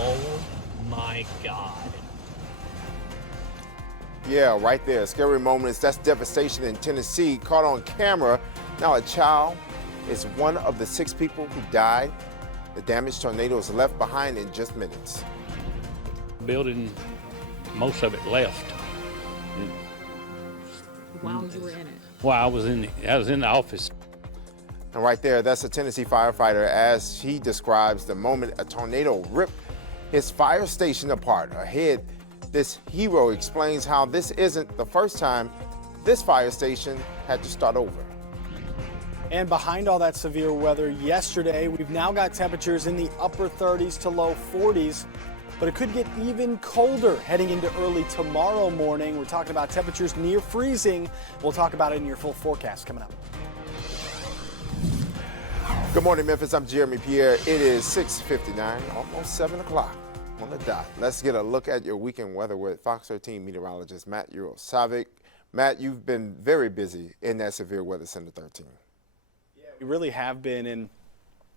Oh my God. Yeah, right there. Scary moments. That's devastation in Tennessee, caught on camera. Now a child is one of the 6 people who died. The damaged tornadoes left behind in just minutes. Building, most of it left. While you were in it. Well, I was in the office. And right there, that's a Tennessee firefighter as he describes the moment a tornado ripped his fire station apart. Ahead, this hero explains how this isn't the first time this fire station had to start over. And behind all that severe weather yesterday, we've now got temperatures in the upper 30s to low 40s, but it could get even colder heading into early tomorrow morning. We're talking about temperatures near freezing. We'll talk about it in your full forecast coming up. Good morning, Memphis. I'm Jeremy Pierre. It is 6:59, almost 7 o'clock on the dot. Let's get a look at your weekend weather with Fox 13 meteorologist Matt Yurosavic. Matt, you've been very busy in that severe weather center 13. Yeah, we really have been. And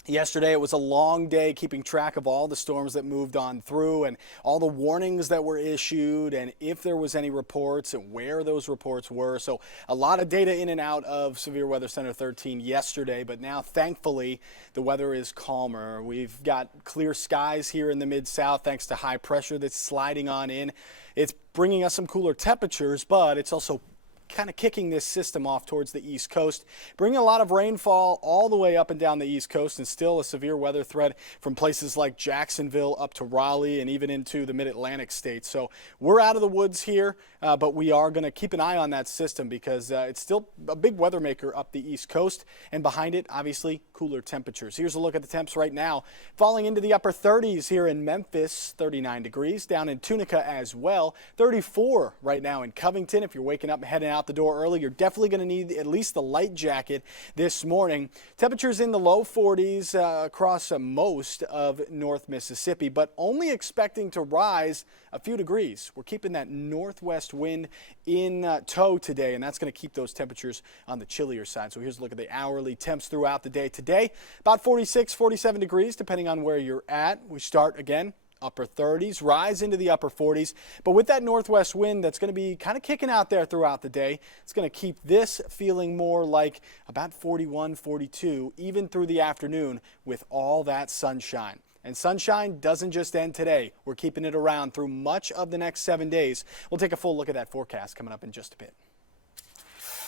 yesterday, it was a long day keeping track of all the storms that moved on through and all the warnings that were issued and if there was any reports and where those reports were. So a lot of data in and out of Severe Weather Center 13 yesterday, but now thankfully the weather is calmer. We've got clear skies here in the Mid-South thanks to high pressure that's sliding on in. It's bringing us some cooler temperatures, but it's also kind of kicking this system off towards the East Coast, bringing a lot of rainfall all the way up and down the East Coast, and still a severe weather threat from places like Jacksonville up to Raleigh and even into the mid-Atlantic states. So we're out of the woods here, but we are going to keep an eye on that system because it's still a big weather maker up the East Coast, and behind it, obviously, cooler temperatures. Here's a look at the temps right now. Falling into the upper 30s here in Memphis, 39 degrees, down in Tunica as well, 34 right now in Covington. If you're waking up and heading out the door early, you're definitely going to need at least the light jacket this morning. Temperatures in the low 40s across most of North Mississippi, but only expecting to rise a few degrees. We're keeping that northwest wind in tow today, and that's going to keep those temperatures on the chillier side. So here's a look at the hourly temps throughout the day. Today, about 46, 47 degrees, depending on where you're at. We start again upper 30s, rise into the upper 40s. But with that northwest wind that's going to be kind of kicking out there throughout the day, it's going to keep this feeling more like about 41, 42, even through the afternoon with all that sunshine. And sunshine doesn't just end today. We're keeping it around through much of the next 7 days. We'll take a full look at that forecast coming up in just a bit.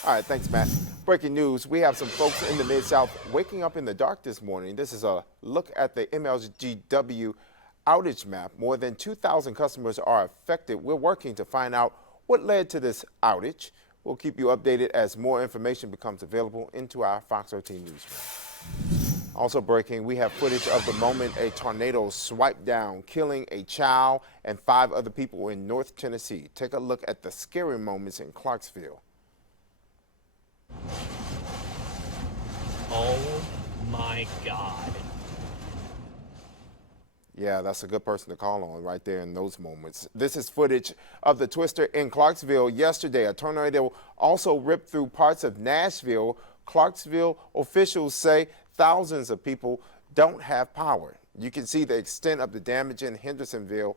All right, thanks, Matt. Breaking news, we have some folks in the Mid-South waking up in the dark this morning. This is a look at the MLGW outage map. More than 2,000 customers are affected. We're working to find out what led to this outage. We'll keep you updated as more information becomes available into our Fox 13 newsroom. Also breaking, we have footage of the moment a tornado swiped down, killing a child and 5 other people in North Tennessee. Take a look at the scary moments in Clarksville. Oh my God. Yeah, that's a good person to call on right there in those moments. This is footage of the twister in Clarksville yesterday. A tornado also ripped through parts of Nashville. Clarksville officials say thousands of people don't have power. You can see the extent of the damage in Hendersonville.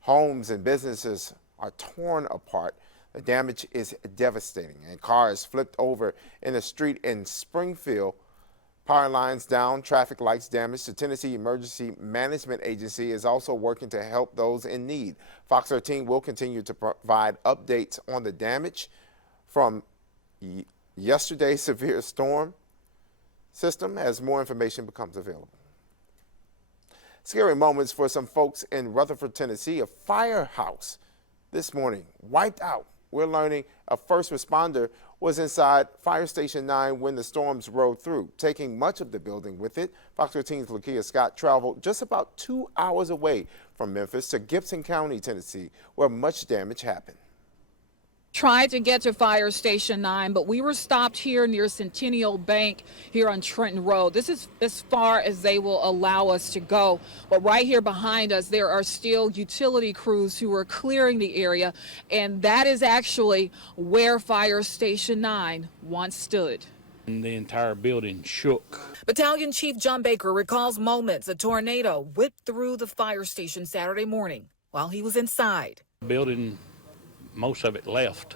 Homes and businesses are torn apart. The damage is devastating, and cars flipped over in the street in Springfield. Power lines down, traffic lights damaged. The Tennessee Emergency Management Agency is also working to help those in need. Fox 13 will continue to provide updates on the damage from yesterday's severe storm system as more information becomes available. Scary moments for some folks in Rutherford, Tennessee. A firehouse this morning wiped out. We're learning a first responder was inside Fire Station 9 when the storms rode through, taking much of the building with it. Fox 13's Lakia Scott traveled just about 2 hours away from Memphis to Gibson County, Tennessee, where much damage happened. Tried to get to Fire Station 9, but we were stopped here near Centennial Bank here on Trenton Road. This is as far as they will allow us to go. But right here behind us, there are still utility crews who are clearing the area, and that is actually where Fire Station 9 once stood. And the entire building shook. Battalion Chief John Baker recalls moments a tornado whipped through the fire station Saturday morning while he was inside. The building, most of it left.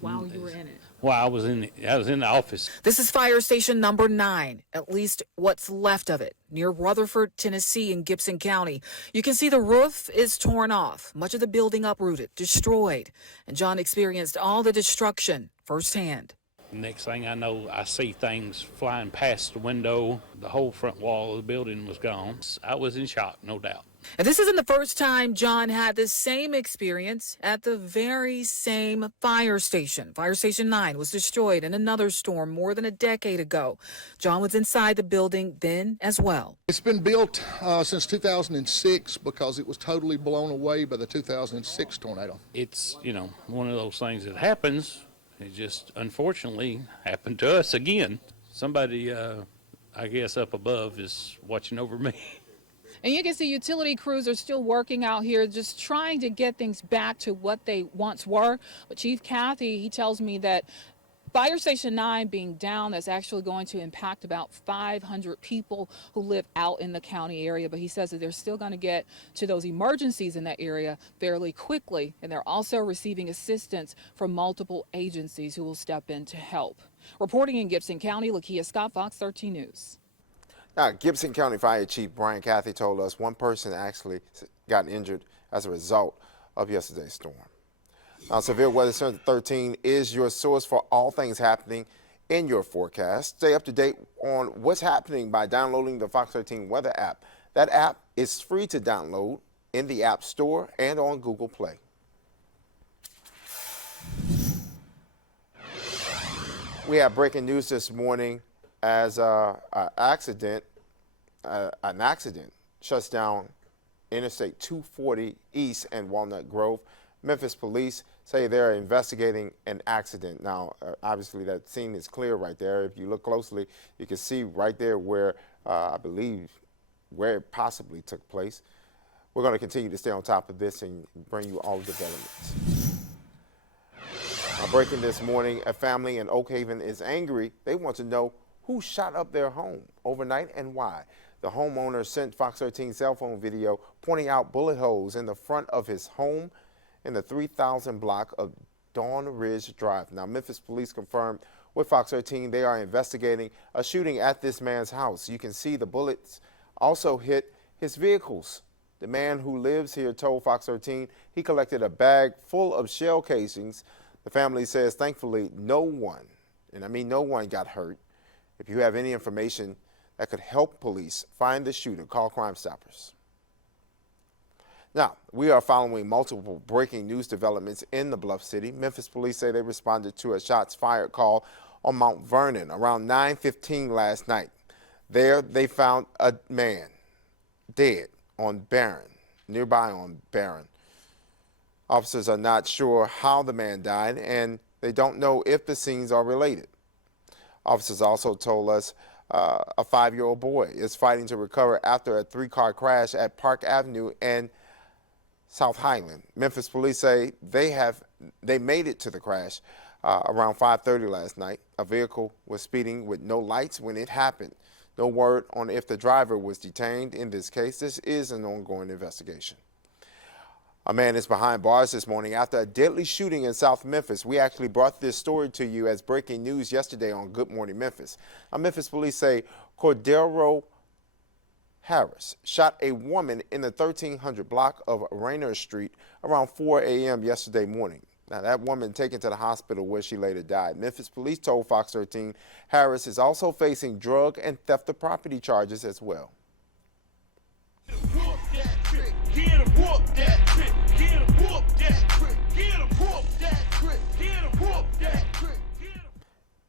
While you were in it. Well, I was in the office. This is fire station number 9, at least what's left of it, near Rutherford, Tennessee in Gibson County. You can see the roof is torn off, much of the building uprooted, destroyed. And John experienced all the destruction firsthand. Next thing I know, I see things flying past the window. The whole front wall of the building was gone. I was in shock, no doubt. And this isn't the first time John had the same experience at the very same fire station. Fire Station 9 was destroyed in another storm more than a decade ago. John was inside the building then as well. It's been built since 2006 because it was totally blown away by the 2006 tornado. It's, one of those things that happens. It just unfortunately happened to us again. Somebody, I guess, up above is watching over me. And you can see utility crews are still working out here, just trying to get things back to what they once were. But Chief Cathy, he tells me that Fire Station 9 being down, that's actually going to impact about 500 people who live out in the county area. But he says that they're still going to get to those emergencies in that area fairly quickly. And they're also receiving assistance from multiple agencies who will step in to help. Reporting in Gibson County, Lakia Scott, Fox 13 News. Now, Gibson County Fire Chief Brian Cathy told us one person actually got injured as a result of yesterday's storm. Now, Severe Weather Center 13 is your source for all things happening in your forecast. Stay up to date on what's happening by downloading the Fox 13 Weather app. That app is free to download in the App Store and on Google Play. We have breaking news this morning as an accident shuts down Interstate 240 East and Walnut Grove. Memphis police say they're investigating an accident. Now, obviously, that scene is clear right there. If you look closely, you can see right there where I believe where it possibly took place. We're going to continue to stay on top of this and bring you all the developments. Breaking this morning, a family in Oak Haven is angry. They want to know who shot up their home overnight and why. The homeowner sent Fox 13 cell phone video pointing out bullet holes in the front of his home in the 3000 block of Dawn Ridge Drive. Now, Memphis police confirmed with Fox 13 they are investigating a shooting at this man's house. You can see the bullets also hit his vehicles. The man who lives here told Fox 13 he collected a bag full of shell casings. The family says thankfully no one, and I mean no one, got hurt. If you have any information that could help police find the shooter, call Crime Stoppers. Now, we are following multiple breaking news developments in the Bluff City. Memphis police say they responded to a shots fired call on Mount Vernon around 9:15 last night. There, they found a man dead on Barron, nearby on Barron. Officers are not sure how the man died, and they don't know if the scenes are related. Officers also told us a 5-year-old boy is fighting to recover after a 3-car crash at Park Avenue and South Highland. Memphis police say they made it to the crash around 5:30 last night. A vehicle was speeding with no lights when it happened. No word on if the driver was detained in this case. This is an ongoing investigation. A man is behind bars this morning after a deadly shooting in South Memphis. We actually brought this story to you as breaking news yesterday on Good Morning Memphis. Memphis police say Cordero Harris shot a woman in the 1300 block of Rainer Street around 4 a.m. yesterday morning. Now, that woman taken to the hospital where she later died. Memphis police told Fox 13 Harris is also facing drug and theft of property charges as well.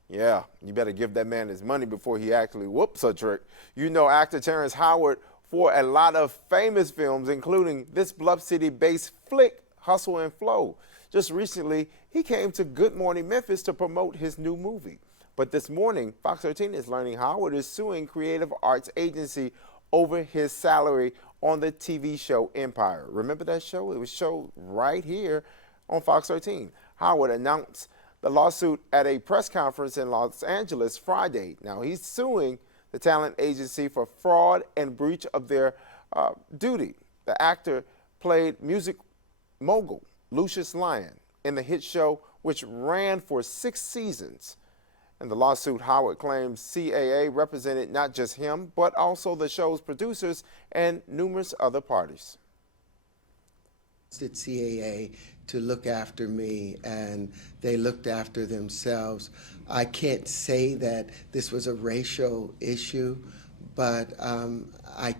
Yeah, you better give that man his money before he actually whoops a trick. You know actor Terrence Howard for a lot of famous films, including this Bluff City-based flick, Hustle and Flow. Just recently, he came to Good Morning Memphis to promote his new movie. But this morning, Fox 13 is learning Howard is suing Creative Arts Agency over his salary on the TV show Empire. Remember that show? It was showed right here on Fox 13. Howard announced the lawsuit at a press conference in Los Angeles Friday. Now, he's suing the talent agency for fraud and breach of their duty. The actor played music mogul Lucius Lyon in the hit show, which ran for 6 seasons. In the lawsuit, Howard claims CAA represented not just him, but also the show's producers and numerous other parties. At CAA to look after me, and they looked after themselves. I can't say that this was a racial issue, but I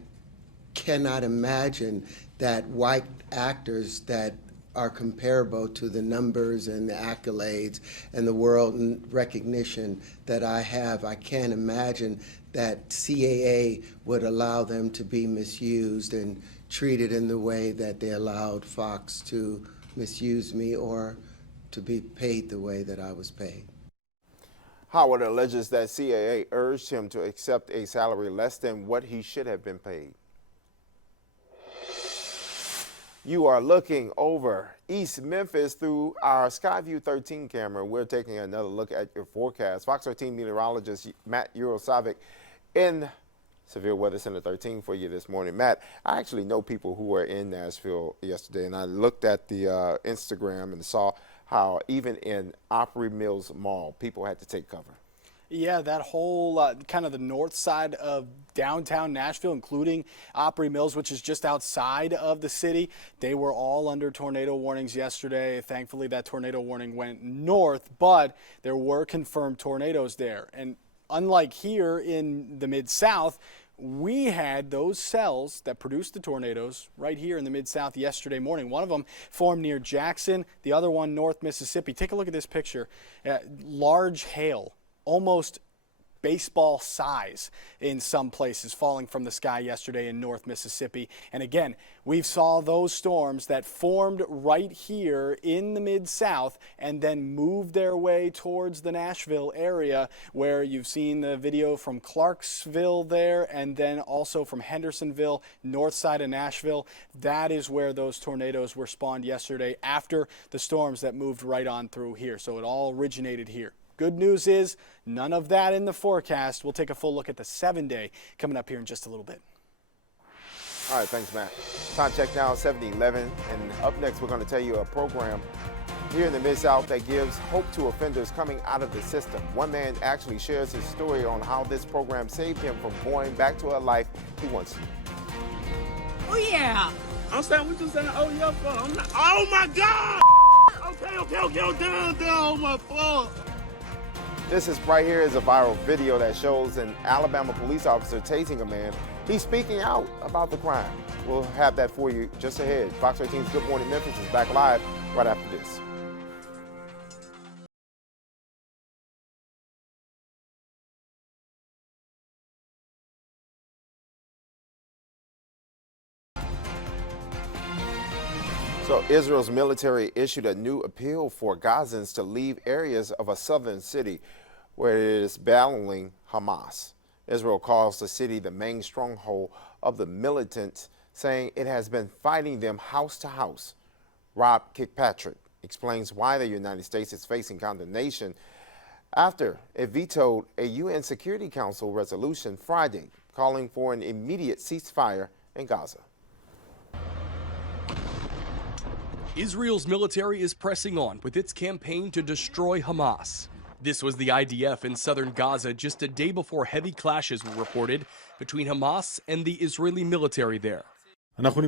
cannot imagine that white actors that are comparable to the numbers and the accolades and the world recognition that I have. I can't imagine that CAA would allow them to be misused and treated in the way that they allowed Fox to misuse me or to be paid the way that I was paid. Howard alleges that CAA urged him to accept a salary less than what he should have been paid. You are looking over East Memphis through our Skyview 13 camera. We're taking another look at your forecast. Fox 13 meteorologist Matt Urosavic in Severe Weather Center 13 for you this morning. Matt, I actually know people who were in Nashville yesterday, and I looked at the Instagram and saw how even in Opry Mills Mall, people had to take cover. Yeah, that whole kind of the north side of downtown Nashville, including Opry Mills, which is just outside of the city, they were all under tornado warnings yesterday. Thankfully, that tornado warning went north, but there were confirmed tornadoes there. And unlike here in the Mid-South, we had those cells that produced the tornadoes right here in the Mid-South yesterday morning. One of them formed near Jackson, the other one North Mississippi. Take a look at this picture. Large hail, almost baseball size in some places, falling from the sky yesterday in North Mississippi. And again, we saw those storms that formed right here in the Mid-South and then moved their way towards the Nashville area, where you've seen the video from Clarksville there, and then also from Hendersonville, north side of Nashville. That is where those tornadoes were spawned yesterday after the storms that moved right on through here. So it all originated here. Good news is none of that in the forecast. We'll take a full look at the 7-day coming up here in just a little bit. All right, thanks, Matt. Time check now, 7:11, and up next we're going to tell you a program here in the Mid-South that gives hope to offenders coming out of the system. One man actually shares his story on how this program saved him from going back to a life he once knew. Oh yeah! I'm saying we just saying, oh yeah, fuck. I'm not, oh my God! Okay, down, oh my fault. This is right here is a viral video that shows an Alabama police officer tasing a man. He's speaking out about the crime. We'll have that for you just ahead. Fox 13's Good Morning Memphis is back live right after this. So Israel's military issued a new appeal for Gazans to leave areas of a southern city where it is battling Hamas. Israel calls the city the main stronghold of the militants, saying it has been fighting them house to house. Rob Kirkpatrick explains why the United States is facing condemnation after it vetoed a UN Security Council resolution Friday calling for an immediate ceasefire in Gaza. Israel's military is pressing on with its campaign to destroy Hamas. This was the IDF in southern Gaza just a day before heavy clashes were reported between Hamas and the Israeli military there.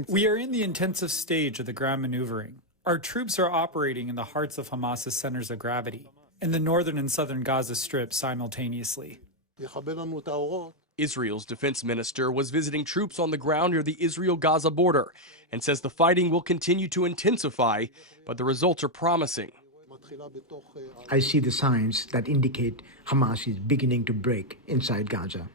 We are in the intensive stage of the ground maneuvering. Our troops are operating in the hearts of Hamas's centers of gravity, in the northern and southern Gaza Strip simultaneously. Israel's defense minister was visiting troops on the ground near the Israel-Gaza border and says the fighting will continue to intensify, but the results are promising. I see the signs that indicate Hamas is beginning to break inside Gaza.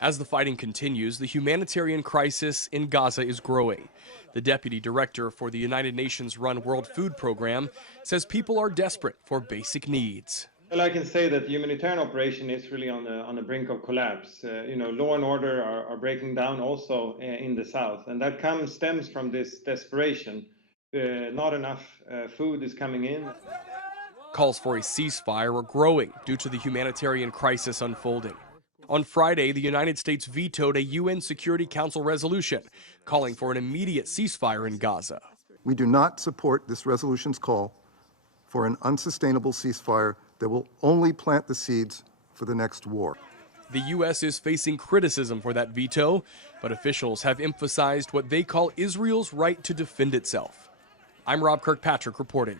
As the fighting continues, the humanitarian crisis in Gaza is growing. The deputy director for the United Nations-run World Food Program says people are desperate for basic needs. Well, I can say that the humanitarian operation is really on the brink of collapse. Law and order are breaking down also in the south, and that stems from this desperation. Not enough food is coming in. Calls for a ceasefire are growing due to the humanitarian crisis unfolding. On Friday, the United States vetoed a UN Security Council resolution calling for an immediate ceasefire in Gaza. We do not support this resolution's call for an unsustainable ceasefire that will only plant the seeds for the next war. The U.S. is facing criticism for that veto, but officials have emphasized what they call Israel's right to defend itself. I'm Rob Kirkpatrick reporting.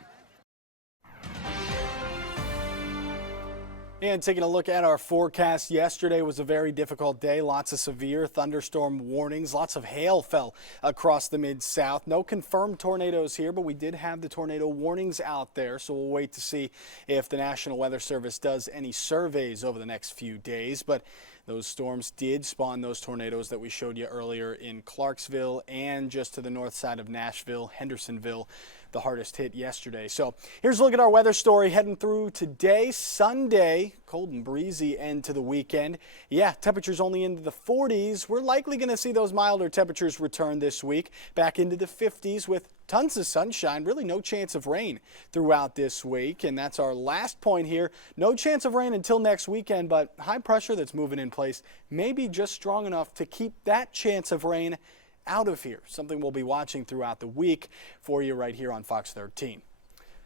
And taking a look at our forecast, yesterday was a very difficult day. Lots of severe thunderstorm warnings. Lots of hail fell across the Mid-South. No confirmed tornadoes here, but we did have the tornado warnings out there. So we'll wait to see if the National Weather Service does any surveys over the next few days. But those storms did spawn those tornadoes that we showed you earlier in Clarksville and just to the north side of Nashville, Hendersonville, the hardest hit yesterday. So here's a look at our weather story heading through today, Sunday. Cold and breezy end to the weekend. Yeah, temperatures only into the 40s. We're likely going to see those milder temperatures return this week, back into the 50s with tons of sunshine. Really no chance of rain throughout this week. And that's our last point here. No chance of rain until next weekend, but high pressure that's moving in place may be just strong enough to keep that chance of rain out of here. Something we'll be watching throughout the week for you right here on Fox 13.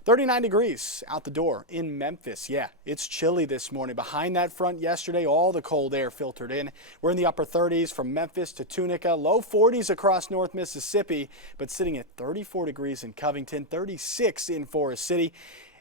39 degrees out the door in Memphis. Yeah, it's chilly this morning. Behind that front yesterday, all the cold air filtered in. We're in the upper 30s from Memphis to Tunica, low 40s across North Mississippi, but sitting at 34 degrees in Covington, 36 in Forest City.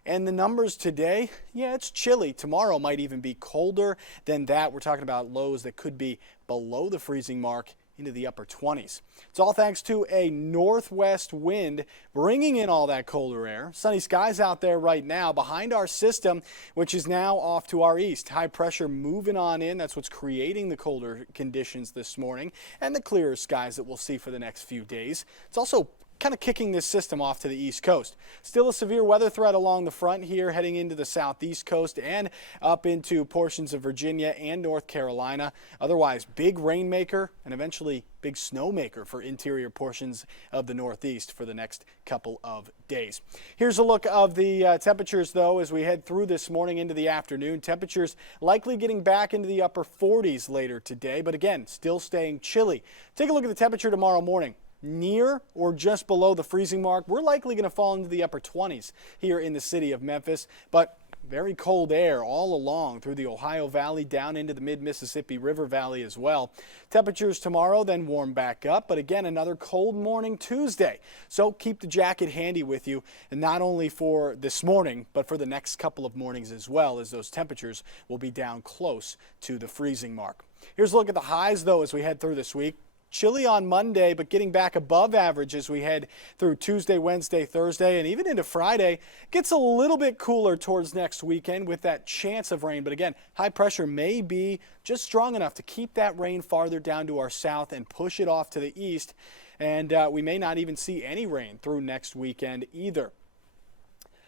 And the numbers today, yeah, it's chilly. Tomorrow might even be colder than that. We're talking about lows that could be below the freezing mark into the upper 20s. It's all thanks to a northwest wind bringing in all that colder air. Sunny skies out there right now behind our system, which is now off to our east. High pressure moving on in. That's what's creating the colder conditions this morning and the clearer skies that we'll see for the next few days. It's also kind of kicking this system off to the east coast. Still a severe weather threat along the front here, heading into the southeast coast and up into portions of Virginia and North Carolina. Otherwise, big rainmaker and eventually big snowmaker for interior portions of the Northeast for the next couple of days. Here's a look of the temperatures, though, as we head through this morning into the afternoon. Temperatures likely getting back into the upper 40s later today, but again, still staying chilly. Take a look at the temperature tomorrow morning. Near or just below the freezing mark. We're likely going to fall into the upper 20s here in the city of Memphis, but very cold air all along through the Ohio Valley down into the mid-Mississippi River Valley as well. Temperatures tomorrow then warm back up, but again, another cold morning Tuesday. So keep the jacket handy with you, and not only for this morning, but for the next couple of mornings as well, as those temperatures will be down close to the freezing mark. Here's a look at the highs, though, as we head through this week. Chilly on Monday, but getting back above average as we head through Tuesday, Wednesday, Thursday, and even into Friday. Gets a little bit cooler towards next weekend with that chance of rain. But again, high pressure may be just strong enough to keep that rain farther down to our south and push it off to the east. And we may not even see any rain through next weekend either.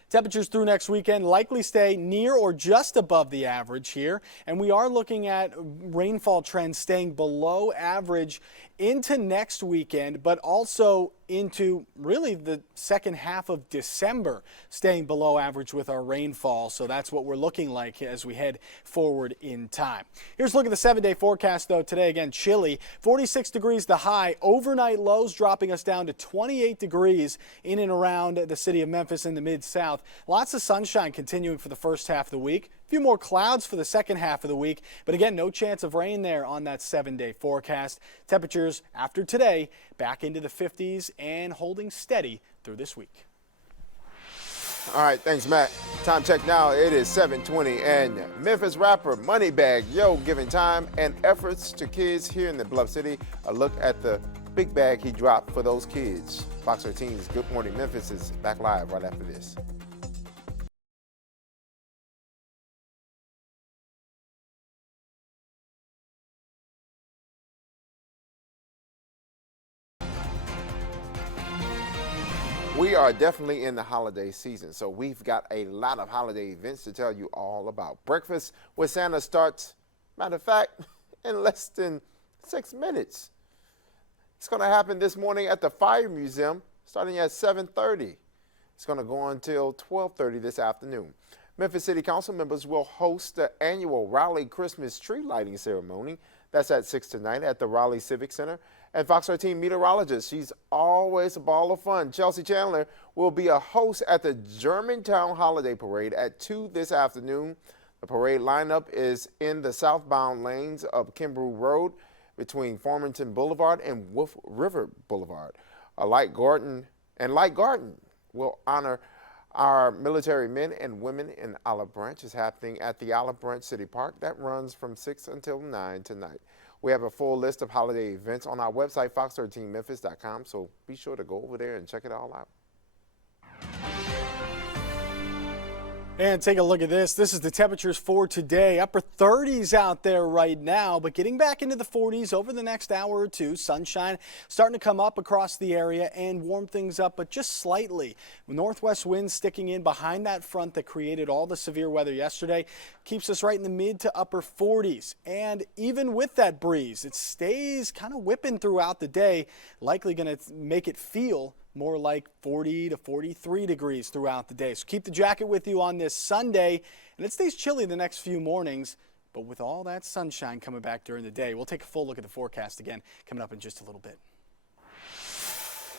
Temperatures through next weekend likely stay near or just above the average here, and we are looking at rainfall trends staying below average into next weekend, but also into really the second half of December, staying below average with our rainfall. So that's what we're looking like as we head forward in time. Here's a look at the 7-day forecast, though. Today, again, chilly. 46 degrees the high. Overnight lows dropping us down to 28 degrees in and around the city of Memphis in the Mid-South. Lots of sunshine continuing for the first half of the week. A few more clouds for the second half of the week, but again, no chance of rain there on that 7-day forecast. Temperatures after today back into the 50s and holding steady through this week. All right, thanks, Matt. Time check now. It is 7:20, and Memphis rapper Moneybagg Yo giving time and efforts to kids here in the Bluff City. A look at the big bag he dropped for those kids. Fox 13's Good Morning Memphis is back live right after this. We are definitely in the holiday season, so we've got a lot of holiday events to tell you all about. Breakfast with Santa starts, matter of fact, in less than 6 minutes. It's going to happen this morning at the Fire Museum starting at 7:30. It's going to go until 12:30 this afternoon. Memphis City Council members will host the annual Raleigh Christmas tree lighting ceremony. That's at 6 tonight at the Raleigh Civic Center. And Fox 13 meteorologist, she's always a ball of fun, Chelsea Chandler, will be a host at the Germantown Holiday Parade at 2 this afternoon. The parade lineup is in the southbound lanes of Kimbrough Road between Farmington Boulevard and Wolf River Boulevard. Light Garden will honor our military men and women in Olive Branch. Is happening at the Olive Branch City Park. That runs from 6 until 9 tonight. We have a full list of holiday events on our website, fox13memphis.com, so be sure to go over there and check it all out. And take a look at this. This is the temperatures for today. Upper 30s out there right now, but getting back into the 40s over the next hour or two. Sunshine starting to come up across the area and warm things up, but just slightly. Northwest winds sticking in behind that front that created all the severe weather yesterday keeps us right in the mid to upper 40s. And even with that breeze, it stays kind of whipping throughout the day, likely going to make it feel more like 40 to 43 degrees throughout the day. So keep the jacket with you on this Sunday, and it stays chilly the next few mornings, but with all that sunshine coming back during the day. We'll take a full look at the forecast again coming up in just a little bit.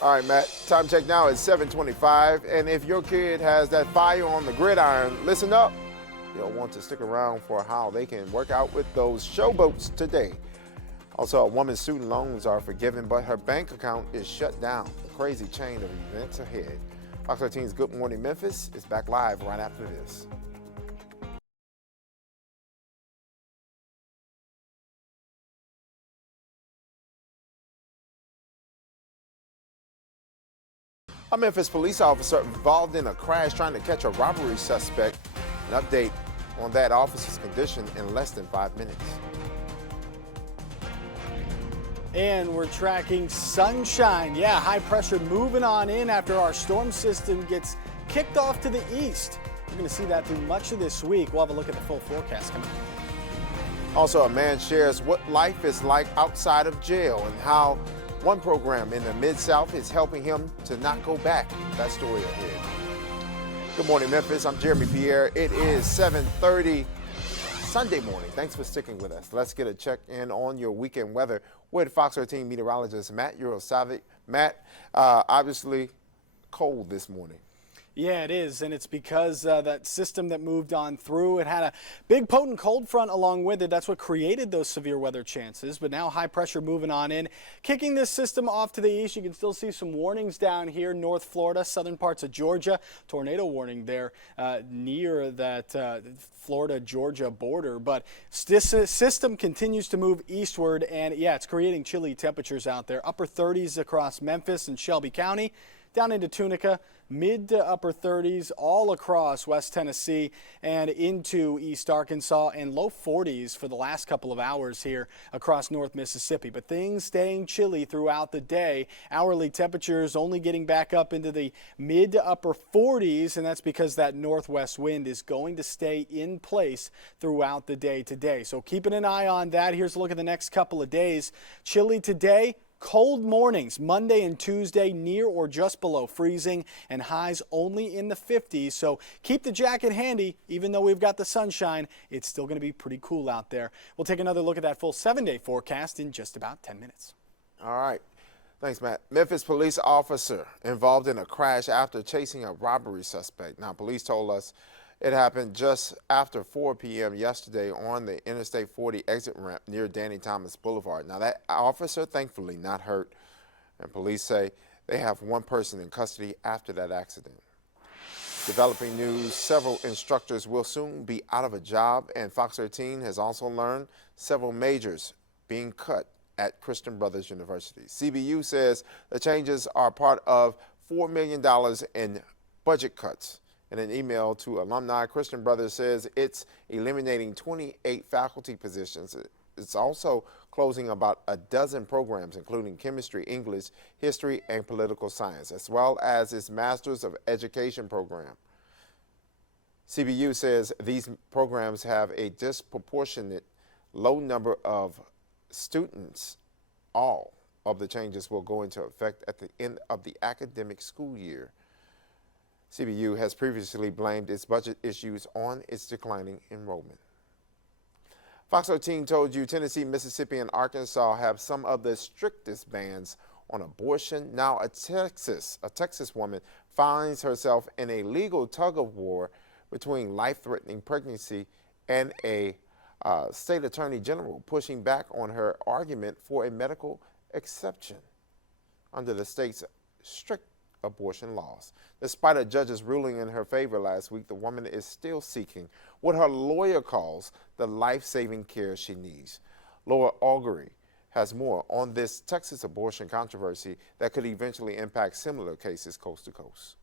All right, Matt, time check now is 7:25, and if your kid has that fire on the gridiron, listen up. You'll want to stick around for how they can work out with those showboats today. Also, a woman's student loans are forgiven, but her bank account is shut down. A crazy chain of events ahead. Fox 13's Good Morning Memphis is back live right after this. A Memphis police officer involved in a crash trying to catch a robbery suspect. An update on that officer's condition in less than 5 minutes. And we're tracking sunshine. Yeah, high pressure moving on in after our storm system gets kicked off to the east. We're going to see that through much of this week. We'll have a look at the full forecast coming up. Also, a man shares what life is like outside of jail and how one program in the Mid-South is helping him to not go back. That story ahead. Good morning, Memphis. I'm Jeremy Pierre. It is 7:30 Sunday morning. Thanks for sticking with us. Let's get a check-in on your weekend weather with Fox 13 meteorologist Matt Eurosavic. Matt, obviously cold this morning. Yeah, it is, and it's because that system that moved on through, it had a big potent cold front along with it. That's what created those severe weather chances, but now high pressure moving on in, kicking this system off to the east. You can still see some warnings down here, North Florida, southern parts of Georgia. Tornado warning there near that Florida-Georgia border, but this system continues to move eastward, and yeah, it's creating chilly temperatures out there. Upper 30s across Memphis and Shelby County, down into Tunica, mid to upper 30s all across West Tennessee and into East Arkansas, and low 40s for the last couple of hours here across North Mississippi. But things staying chilly throughout the day. Hourly temperatures only getting back up into the mid to upper 40s, and that's because that northwest wind is going to stay in place throughout the day today. So keeping an eye on that. Here's a look at the next couple of days. Chilly today. Cold mornings, Monday and Tuesday, near or just below freezing, and highs only in the 50s. So keep the jacket handy. Even though we've got the sunshine, it's still going to be pretty cool out there. We'll take another look at that full 7-day forecast in just about 10 minutes. All right. Thanks, Matt. Memphis police officer involved in a crash after chasing a robbery suspect. Now, police told us it happened just after 4 p.m. yesterday on the Interstate 40 exit ramp near Danny Thomas Boulevard. Now, that officer, thankfully, not hurt, and police say they have one person in custody after that accident. Developing news, several instructors will soon be out of a job, and Fox 13 has also learned several majors being cut at Christian Brothers University. CBU says the changes are part of $4 million in budget cuts. In an email to alumni, Christian Brothers says it's eliminating 28 faculty positions. It's also closing about a dozen programs, including chemistry, English, history, and political science, as well as its Masters of Education program. CBU says these programs have a disproportionate low number of students. All of the changes will go into effect at the end of the academic school year. CBU has previously blamed its budget issues on its declining enrollment. Fox 13 told you Tennessee, Mississippi, and Arkansas have some of the strictest bans on abortion. Now a Texas woman finds herself in a legal tug-of-war between life-threatening pregnancy and a state attorney general pushing back on her argument for a medical exception under the state's strict abortion laws. Despite a judge's ruling in her favor last week, the woman is still seeking what her lawyer calls the life-saving care she needs. Laura Augury has more on this Texas abortion controversy that could eventually impact similar cases coast to coast.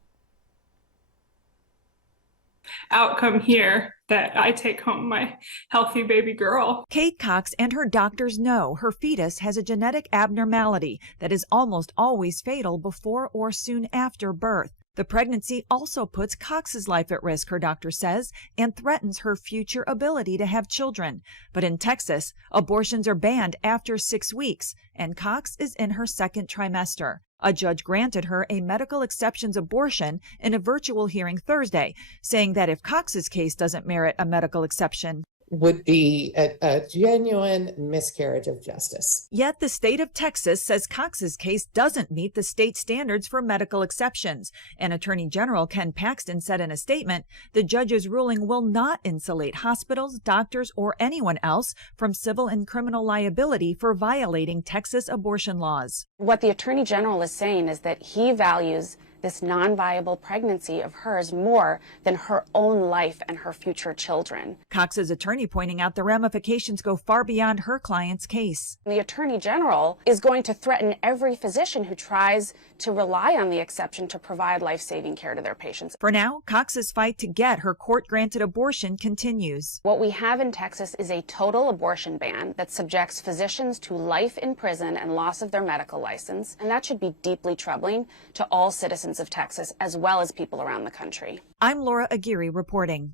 Outcome here that I take home my healthy baby girl. Kate Cox and her doctors know her fetus has a genetic abnormality that is almost always fatal before or soon after birth. The pregnancy also puts Cox's life at risk, her doctor says, and threatens her future ability to have children. But in Texas, abortions are banned after 6 weeks, and Cox is in her second trimester. A judge granted her a medical exceptions abortion in a virtual hearing Thursday, saying that if Cox's case doesn't merit a medical exception, would be a genuine miscarriage of justice. Yet the state of Texas says Cox's case doesn't meet the state standards for medical exceptions. And Attorney General Ken Paxton said in a statement, the judge's ruling will not insulate hospitals, doctors, or anyone else from civil and criminal liability for violating Texas abortion laws. What the Attorney General is saying is that he values this non-viable pregnancy of hers more than her own life and her future children. Cox's attorney pointing out the ramifications go far beyond her client's case. The Attorney General is going to threaten every physician who tries to rely on the exception to provide life-saving care to their patients. For now, Cox's fight to get her court-granted abortion continues. What we have in Texas is a total abortion ban that subjects physicians to life in prison and loss of their medical license, and that should be deeply troubling to all citizens of Texas as well as people around the country. I'm Laura Aguirre reporting.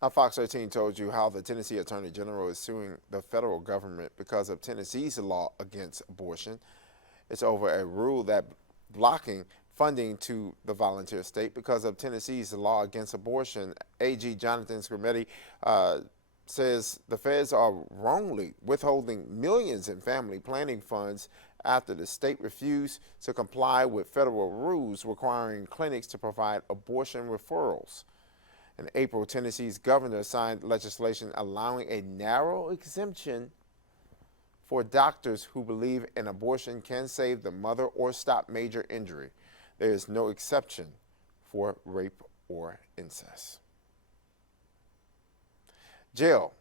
Now, Fox 13 told you how the Tennessee Attorney General is suing the federal government because of Tennessee's law against abortion. It's over a rule that blocking funding to the volunteer state because of Tennessee's law against abortion. AG Jonathan Scrimetti says the feds are wrongly withholding millions in family planning funds after the state refused to comply with federal rules requiring clinics to provide abortion referrals. In April, Tennessee's governor signed legislation allowing a narrow exemption for doctors who believe an abortion can save the mother or stop major injury. There is no exception for rape or incest. Jail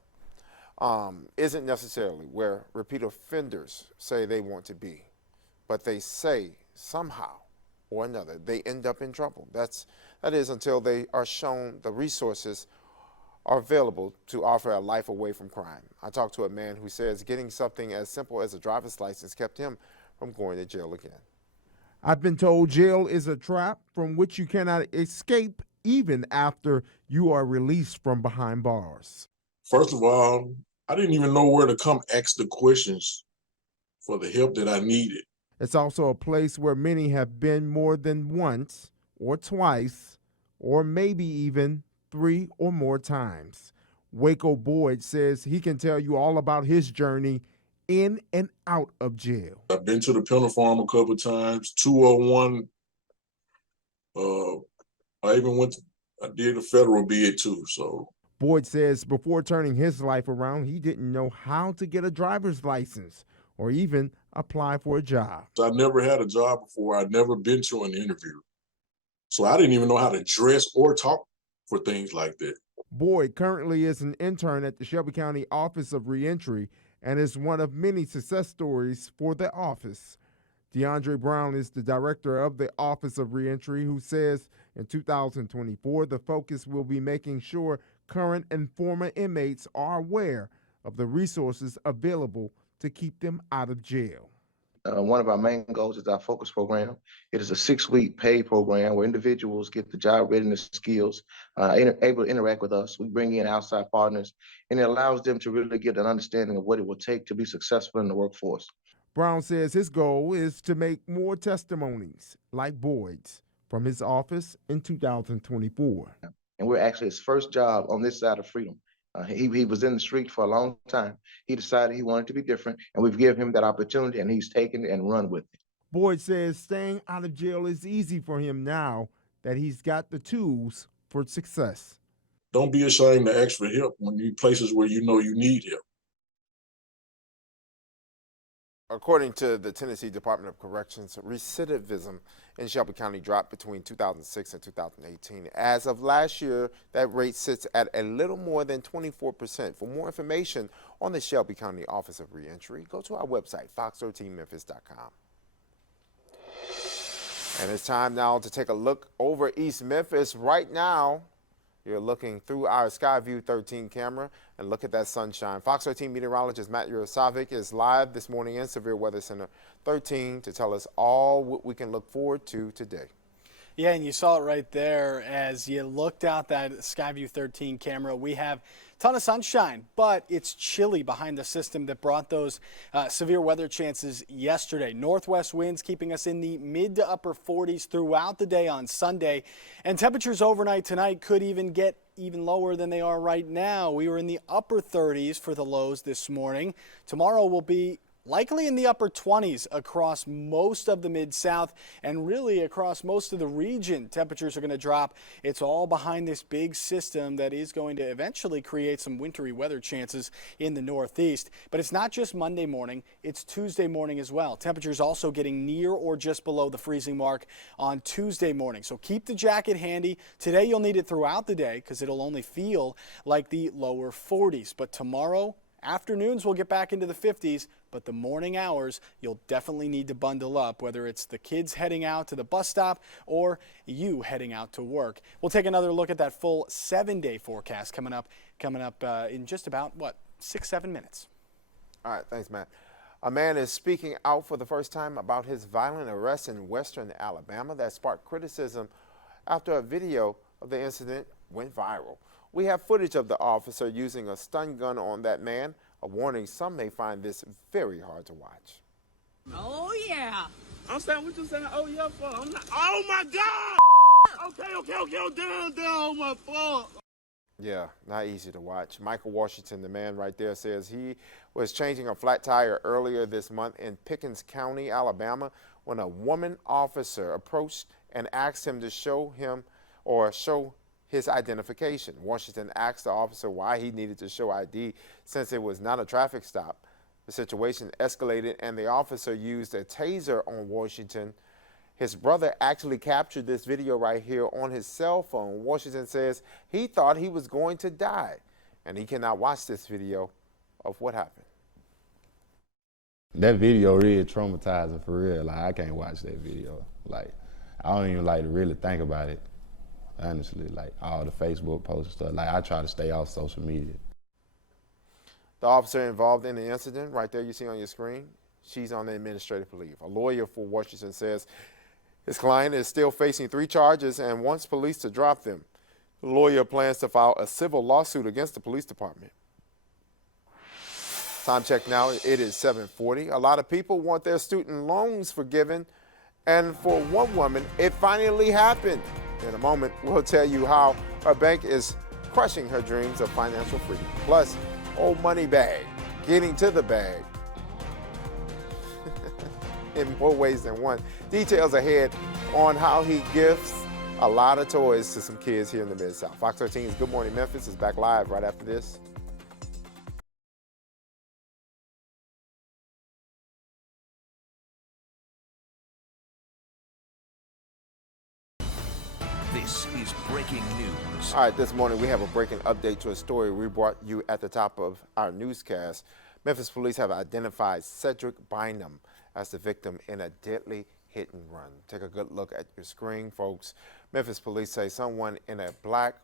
isn't necessarily where repeat offenders say they want to be, but they say somehow or another they end up in trouble. That is until they are shown the resources are available to offer a life away from crime. I talked to a man who says getting something as simple as a driver's license kept him from going to jail again. I've been told jail is a trap from which you cannot escape even after you are released from behind bars. First of all, I didn't even know where to come ask the questions for the help that I needed. It's also a place where many have been more than once or twice, or maybe even 3 or more times. Waco Boyd says he can tell you all about his journey in and out of jail. I've been to the penal farm a couple of times, 201. I did a federal bid too, so. Boyd says before turning his life around, he didn't know how to get a driver's license or even apply for a job. I never had a job before. I'd never been to an interview. So I didn't even know how to dress or talk for things like that. Boyd currently is an intern at the Shelby County Office of Reentry and is one of many success stories for the office. DeAndre Brown is the director of the Office of Reentry, who says in 2024, the focus will be making sure current and former inmates are aware of the resources available to keep them out of jail. One of our main goals is our focus program. It is a 6-week paid program where individuals get the job readiness skills, able to interact with us. We bring in outside partners, and it allows them to really get an understanding of what it will take to be successful in the workforce. Brown says his goal is to make more testimonies like Boyd's from his office in 2024. And we're actually his first job on this side of freedom. He was in the street for a long time. He decided he wanted to be different, and we've given him that opportunity, and he's taken it and run with it. Boyd says staying out of jail is easy for him now that he's got the tools for success. Don't be ashamed to ask for help when you places where you know you need help. According to the Tennessee Department of Corrections, recidivism in Shelby County dropped between 2006 and 2018. As of last year, that rate sits at a little more than 24%. For more information on the Shelby County Office of Reentry, go to our website, fox13memphis.com. And it's time now to take a look over East Memphis. Right now, you're looking through our Skyview 13 camera and look at that sunshine. Fox 13 meteorologist Matt Yurosavik is live this morning in Severe Weather Center 13 to tell us all what we can look forward to today. Yeah, and you saw it right there as you looked out that Skyview 13 camera. We have a ton of sunshine, but it's chilly behind the system that brought those severe weather chances yesterday. Northwest winds keeping us in the mid to upper 40s throughout the day on Sunday, and temperatures overnight tonight could even get even lower than they are right now. We were in the upper 30s for the lows this morning. Tomorrow will be likely in the upper 20s across most of the Mid-South and really across most of the region. Temperatures are going to drop. It's all behind this big system that is going to eventually create some wintry weather chances in the Northeast. But it's not just Monday morning, it's Tuesday morning as well. Temperatures also getting near or just below the freezing mark on Tuesday morning. So keep the jacket handy. Today you'll need it throughout the day because it'll only feel like the lower 40s. But tomorrow, afternoons will get back into the 50s, but the morning hours, you'll definitely need to bundle up, whether it's the kids heading out to the bus stop or you heading out to work. We'll take another look at that full 7-day forecast coming up in just about, 6-7 minutes. All right, thanks, Matt. A man is speaking out for the first time about his violent arrest in western Alabama that sparked criticism after a video of the incident went viral. We have footage of the officer using a stun gun on that man, a warning some may find this very hard to watch. Oh, yeah. I'm saying what you saying, oh, yeah, for. I'm not, oh, my God. Okay, down, oh, my fault. Yeah, not easy to watch. Michael Washington, the man right there, says he was changing a flat tire earlier this month in Pickens County, Alabama, when a woman officer approached and asked him to show his identification. Washington asked the officer why he needed to show ID since it was not a traffic stop. The situation escalated and the officer used a taser on Washington. His brother actually captured this video right here on his cell phone. Washington says he thought he was going to die and he cannot watch this video of what happened. That video really traumatizing for real. Like, I can't watch that video. Like, I don't even like to really think about it. Honestly, like all the Facebook posts and stuff. Like, I try to stay off social media. The officer involved in the incident, right there you see on your screen, she's on administrative leave. A lawyer for Washington says his client is still facing 3 charges and wants police to drop them. The lawyer plans to file a civil lawsuit against the police department. Time check now, it is 7:40. A lot of people want their student loans forgiven, and for one woman, it finally happened. In a moment, we'll tell you how her bank is crushing her dreams of financial freedom. Plus, old money bag, getting to the bag in more ways than one. Details ahead on how he gifts a lot of toys to some kids here in the Mid-South. Fox 13's Good Morning Memphis is back live right after this. This is breaking news. All right, this morning we have a breaking update to a story we brought you at the top of our newscast. Memphis police have identified Cedric Bynum as the victim in a deadly hit and run. Take a good look at your screen, folks. Memphis police say someone in a black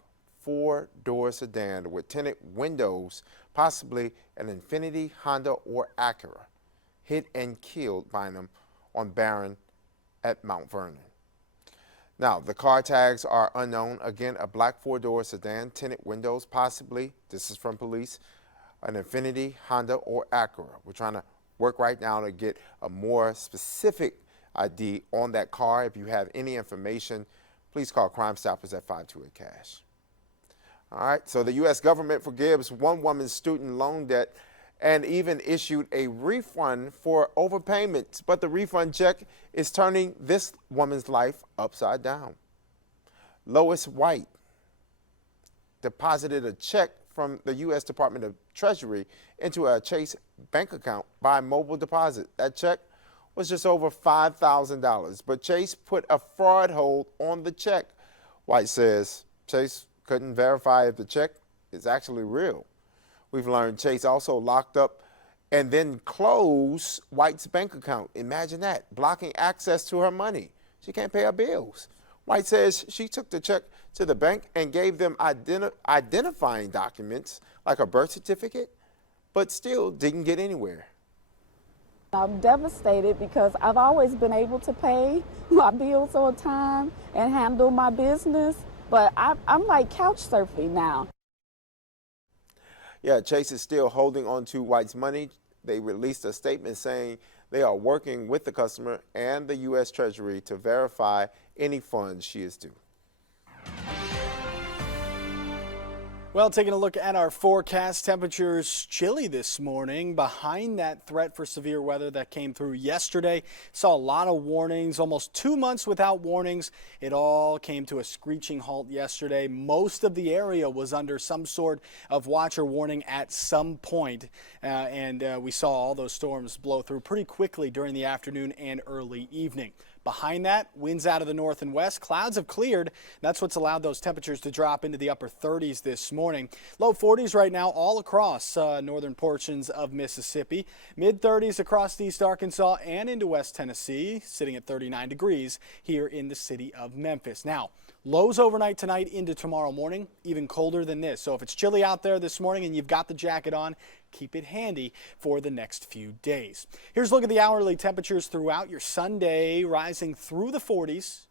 4-door sedan with tinted windows, possibly an Infiniti, Honda, or Acura, hit and killed Bynum on Barron at Mount Vernon. Now, the car tags are unknown. Again, a black 4-door sedan, tinted windows, possibly, this is from police, an Infiniti, Honda, or Acura. We're trying to work right now to get a more specific ID on that car. If you have any information, please call Crime Stoppers at 528-CASH. All right, so the U.S. government forgives one woman's student loan debt and even issued a refund for overpayments. But the refund check is turning this woman's life upside down. Lois White deposited a check from the U.S. Department of Treasury into a Chase bank account by mobile deposit. That check was just over $5,000, but Chase put a fraud hold on the check. White says Chase couldn't verify if the check is actually real. We've learned Chase also locked up and then closed White's bank account. Imagine that, blocking access to her money. She can't pay her bills. White says she took the check to the bank and gave them identifying documents like a birth certificate, but still didn't get anywhere. I'm devastated because I've always been able to pay my bills on time and handle my business, but I'm like couch surfing now. Yeah, Chase is still holding on to White's money. They released a statement saying they are working with the customer and the U.S. Treasury to verify any funds she is due. Well, taking a look at our forecast, temperatures chilly this morning behind that threat for severe weather that came through yesterday. Saw a lot of warnings, almost 2 months without warnings. It all came to a screeching halt yesterday. Most of the area was under some sort of watch or warning at some point. We saw all those storms blow through pretty quickly during the afternoon and early evening. Behind that, winds out of the north and west. Clouds have cleared. That's what's allowed those temperatures to drop into the upper 30s this morning. Low 40s right now all across northern portions of Mississippi. Mid 30s across East Arkansas and into West Tennessee, sitting at 39 degrees here in the city of Memphis. Now, lows overnight tonight into tomorrow morning, even colder than this. So if it's chilly out there this morning and you've got the jacket on, keep it handy for the next few days. Here's a look at the hourly temperatures throughout your Sunday, rising through the 40s,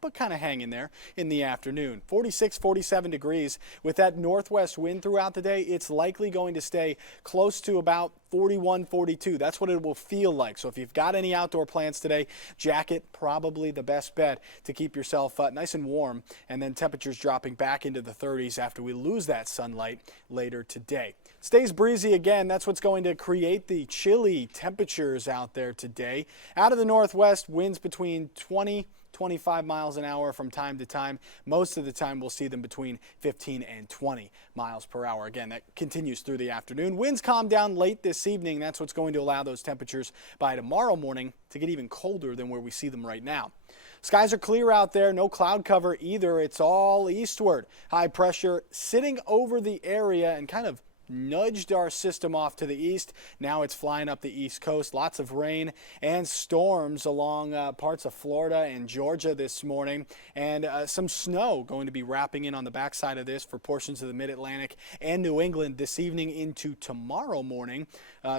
but kind of hanging there in the afternoon. 46, 47 degrees. With that northwest wind throughout the day, it's likely going to stay close to about 41, 42. That's what it will feel like. So if you've got any outdoor plans today, jacket probably the best bet to keep yourself nice and warm, and then temperatures dropping back into the 30s after we lose that sunlight later today. Stays breezy again. That's what's going to create the chilly temperatures out there today. Out of the northwest, winds between 20 25 miles an hour from time to time. Most of the time we'll see them between 15 and 20 miles per hour. Again, that continues through the afternoon. Winds calm down late this evening. That's what's going to allow those temperatures by tomorrow morning to get even colder than where we see them right now. Skies are clear out there, no cloud cover either. It's all eastward. High pressure sitting over the area and kind of nudged our system off to the east. Now it's flying up the east coast. Lots of rain and storms along parts of Florida and Georgia this morning, and some snow going to be wrapping in on the backside of this for portions of the mid-Atlantic and New England this evening into tomorrow morning.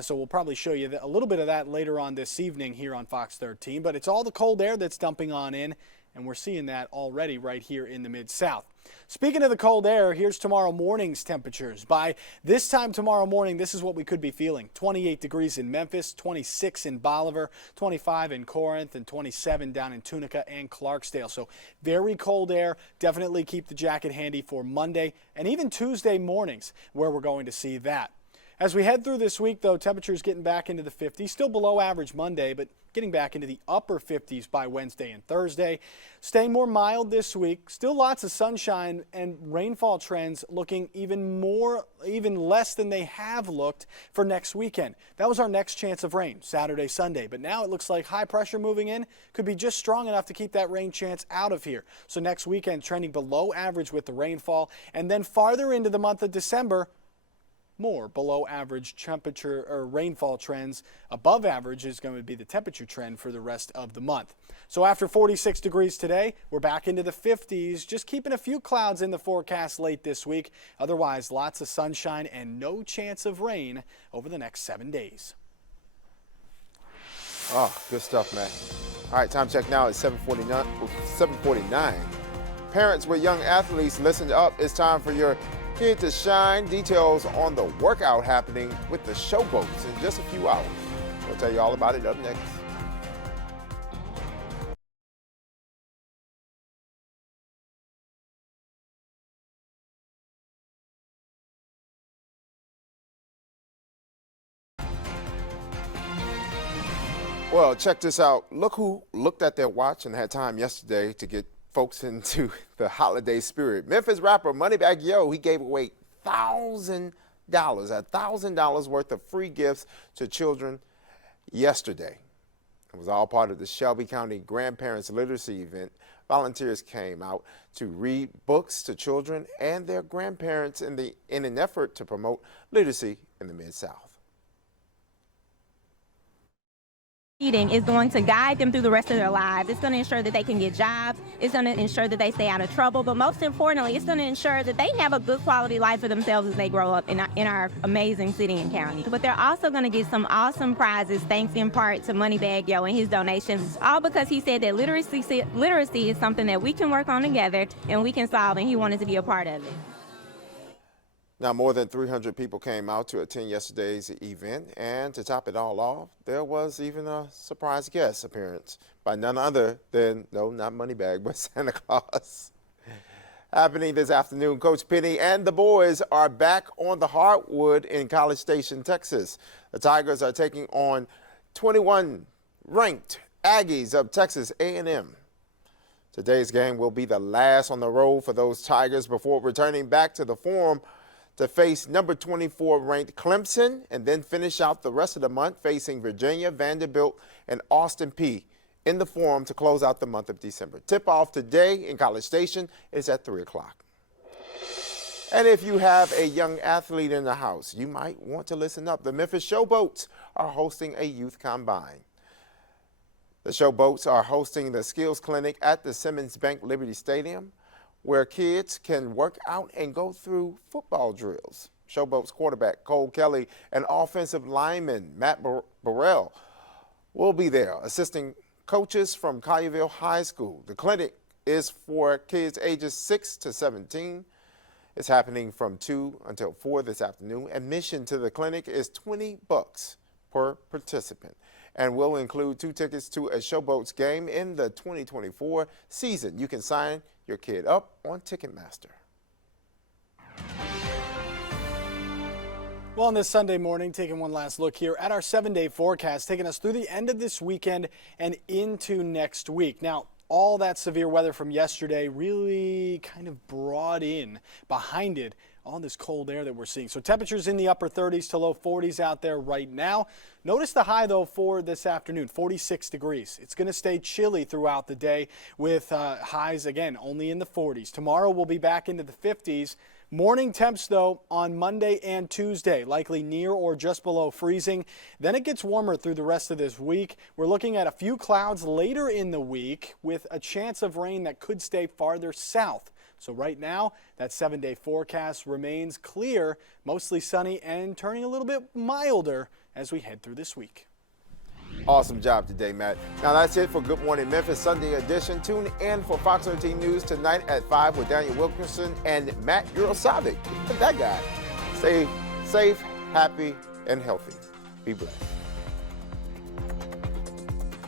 So we'll probably show you a little bit of that later on this evening here on Fox 13, but it's all the cold air that's dumping on in, and we're seeing that already right here in the Mid-South. Speaking of the cold air, here's tomorrow morning's temperatures. By this time tomorrow morning, this is what we could be feeling. 28 degrees in Memphis, 26 in Bolivar, 25 in Corinth, and 27 down in Tunica and Clarksdale. So very cold air. Definitely keep the jacket handy for Monday and even Tuesday mornings where we're going to see that. As we head through this week, though, temperatures getting back into the 50s, still below average Monday, but getting back into the upper 50s by Wednesday and Thursday. Staying more mild this week, still lots of sunshine and rainfall trends looking even less than they have looked for next weekend. That was our next chance of rain, Saturday, Sunday, but now it looks like high pressure moving in could be just strong enough to keep that rain chance out of here. So next weekend trending below average with the rainfall, and then farther into the month of December, more below average temperature or rainfall trends. Above average is going to be the temperature trend for the rest of the month. So after 46 degrees today, we're back into the 50s, just keeping a few clouds in the forecast late this week. Otherwise, lots of sunshine and no chance of rain over the next 7 days. Oh, good stuff, man. All right, time check now at 7:49. Parents with young athletes, listen up. It's time for your kid to shine. Details on the workout happening with the showboats in just a few hours. We'll tell you all about it up next. Well, check this out. Look who looked at their watch and had time yesterday to get folks into the holiday spirit. Memphis rapper Moneybagg Yo, he gave away $1,000 worth of free gifts to children yesterday. It was all part of the Shelby County Grandparents Literacy event. Volunteers came out to read books to children and their grandparents in an effort to promote literacy in the Mid-South. Reading is going to guide them through the rest of their lives. It's going to ensure that they can get jobs. It's going to ensure that they stay out of trouble. But most importantly, it's going to ensure that they have a good quality life for themselves as they grow up in our amazing city and county. But they're also going to get some awesome prizes thanks in part to Moneybagg Yo and his donations, all because he said that literacy is something that we can work on together and we can solve, and he wanted to be a part of it. Now, more than 300 people came out to attend yesterday's event, and to top it all off, there was even a surprise guest appearance by none other than, no, not Moneybagg, but Santa Claus. Happening this afternoon, Coach Penny and the boys are back on the hardwood in College Station, Texas. The Tigers are taking on 21 ranked Aggies of Texas A&M. Today's game will be the last on the road for those Tigers before returning back to the Forum to face number 24 ranked Clemson, and then finish out the rest of the month facing Virginia, Vanderbilt, and Austin Peay in the Forum to close out the month of December. Tip-off today in College Station is at 3 o'clock. And if you have a young athlete in the house, you might want to listen up. The Memphis Showboats are hosting a youth combine. The Showboats are hosting the skills clinic at the Simmons Bank Liberty Stadium, where kids can work out and go through football drills. Showboats quarterback Cole Kelly and offensive lineman Matt Burrell will be there, assisting coaches from Collierville High School. The clinic is for kids ages 6 to 17. It's happening from 2 until 4 this afternoon. Admission to the clinic is $20 per participant and will include 2 tickets to a Showboats game in the 2024 season. You can sign your kid up on Ticketmaster. Well, on this Sunday morning, taking one last look here at our 7-day forecast, taking us through the end of this weekend and into next week. Now, all that severe weather from yesterday really kind of brought in behind it all this cold air that we're seeing. So temperatures in the upper 30s to low 40s out there right now. Notice the high, though, for this afternoon, 46 degrees. It's going to stay chilly throughout the day with highs, again, only in the 40s. Tomorrow we'll be back into the 50s. Morning temps, though, on Monday and Tuesday, likely near or just below freezing. Then it gets warmer through the rest of this week. We're looking at a few clouds later in the week with a chance of rain that could stay farther south. So right now, that 7-day forecast remains clear, mostly sunny and turning a little bit milder as we head through this week. Awesome job today, Matt. Now that's it for Good Morning Memphis Sunday edition. Tune in for Fox 13 News tonight at 5 with Daniel Wilkerson and Matt Eurosavic. That guy. Stay safe, happy, and healthy. Be blessed.